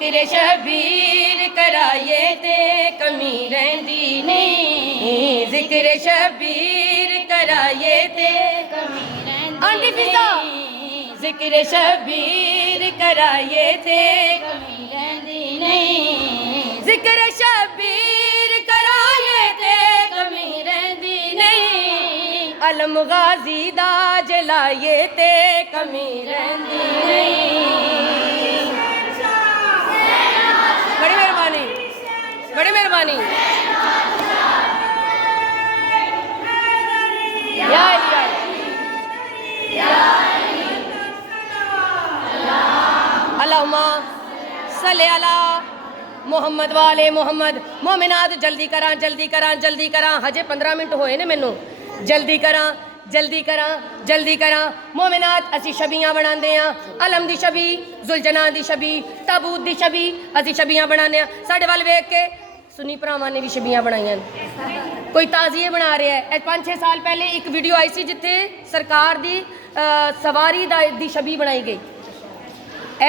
जिक्र शबीर कराए ते कमी रहिंदी नहीं, जिक्र शबीर कराए ते कमी रहिंदी नहीं, जिक्र शबीर कराए ते कमी रहिंदी नहीं, जिक्र शबीर कराए ते कमी रहिंदी नहीं, अलम गाजी दा जलाए ते कमी रहिंदी नहीं। बड़ी मेहरबानी, बड़ी मेहरबानी। अल्लाहुम्मा सल्ले अला मोहम्मद वाले मोहम्मद। मोमिनात जल्दी करा जल्दी करा जल्दी करा, हजे 15 मिनट होए ने मैनू, जल्दी करा जल्दी करा जल्दी करा। मोमिनात असी छबियां बनाते हैं, अलम दी छबी, जुलजना दी छबी, ताबूत दी छबी, असी छबियां बनाने हैं। साढ़े वाल वेख के सुन्नी भरावां ने भी छबियां बनाईयां, कोई ताज़िए बना रहा है। 5-6 साल पहले एक वीडियो आई सी जिथे सरकार दी सवारी दी छबी बनाई गई।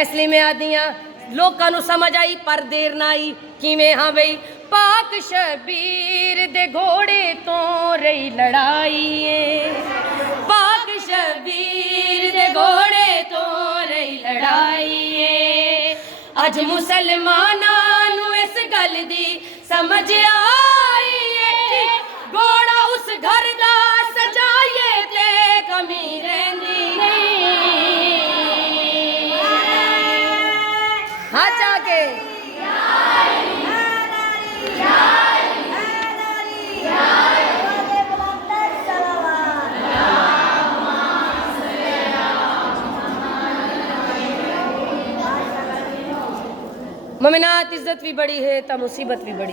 इसलिए मैं आदि हाँ लोगों को समझ आई पर देर ना आई। किवें? हाँ बई पाक शबीर दे घोड़े तो रही लड़ाई, पाक शबीर दे घोड़े तो रही लड़ाई। अज मुसलमानां नूं इस गल दी समझ आई, घोड़ा उस घर दा सजाइए ते कमी रहिंदी नहीं। हाँ जाके मोमिनात इज्जत भी बड़ी है तो मुसीबत भी बड़ी।